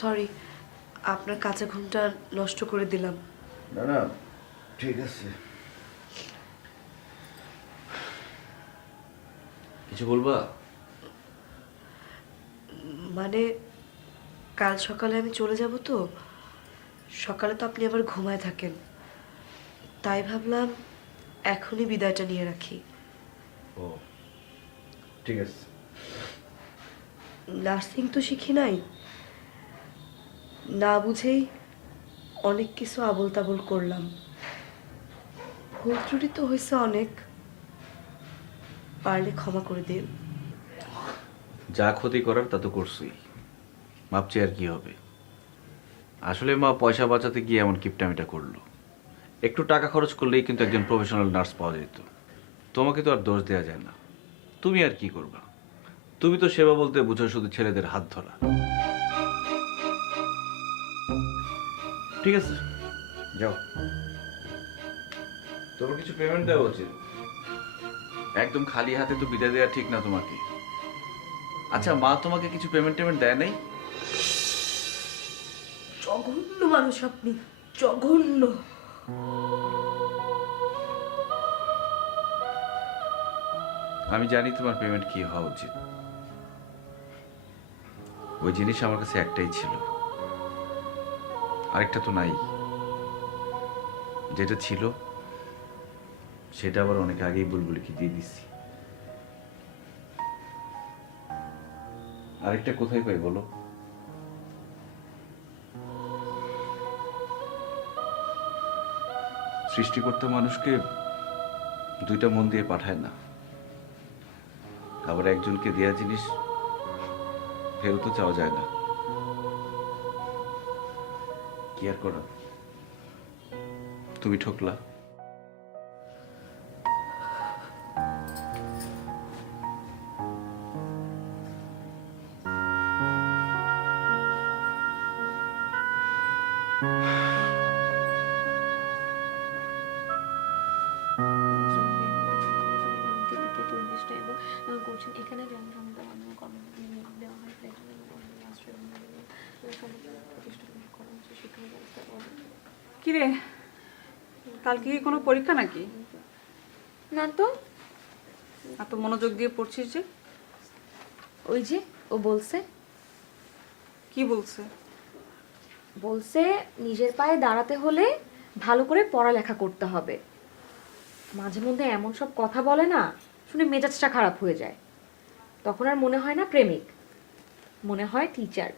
Sorry আপনার কাঁচা ঘুমটা নষ্ট করে দিলাম। না না ঠিক আছে। কিছু বলবা? মানে কাল সকালে আমি চলে যাব তো। সকালে তো আপনি আবার ঘুমায় থাকেন। তাই ভাবলাম এখনই বিদায়টা নিয়ে রাখি। ও ঠিক আছে। নার্সিং তো শিখি নাই। না বুঝেই অনেক কিছু আবল তাবল করলাম। ভুল ত্রুটি তো হয়েছে অনেক। পারলে ক্ষমা করে দিন যা ক্ষতি করার তা তো করছই। ভাবছি আর কি হবে। আসলে মা পয়সা বাঁচাতে গিয়ে এমন কিপটামিটা করল। একটু টাকা খরচ করলেই কিন্তু একজন প্রফেশনাল নার্স পাওয়া যেত। তোমাকে তো আর দোষ দেওয়া যায় না। তুমি আর কি করবা? তুমি তো সেবা বলতে বুঝো শুধু ছেলেদের হাত ধরা। ঠিক আছে। যাও। তোমার কিছু পেমেন্ট দেওয়া উচিত। একদম খালি হাতে তো বিদায় দেওয়া ঠিক না তোমাকে। আচ্ছা মা তোমাকে কিছু পেমেন্ট টেমেন্ট দেয় নাই? জঘন্য মানুষ আপনি জঘন্য। আমি জানি তোমার পেমেন্ট কি হওয়া উচিত। ওই জিনিস আমার কাছে একটাই ছিল। আরেকটা তো নাই। যেটা ছিল, সেটা আবার অনেক আগেই বুলবুলিকে দিয়ে দিছি আরেকটা কোথায় পাই বলো? সৃষ্টিকর্তা মানুষকে দুইটা মন দিয়ে পাঠায় না। আবার একজনকে দেয়া জিনিস ফেরতও চাওয়া যায় না। কি আর করা তুমি ঠকলা? করছেন এখানে দেওয়া হয় কিরে? কালকে কি কোনো পরীক্ষা নাকি? না তো। এত মনোযোগ দিয়ে পড়ছিস যে? ওই যে ও বলছে। কি বলছে? বলছে নিজের পায়ে দাঁড়াতে হলে ভালো করে পড়ালেখা করতে হবে। মাঝে মধ্যে এমন সব কথা বলে না শুনে মেজাজটা খারাপ হয়ে যায়। তখন আর মনে হয় না প্রেমিক। মনে হয় টিচার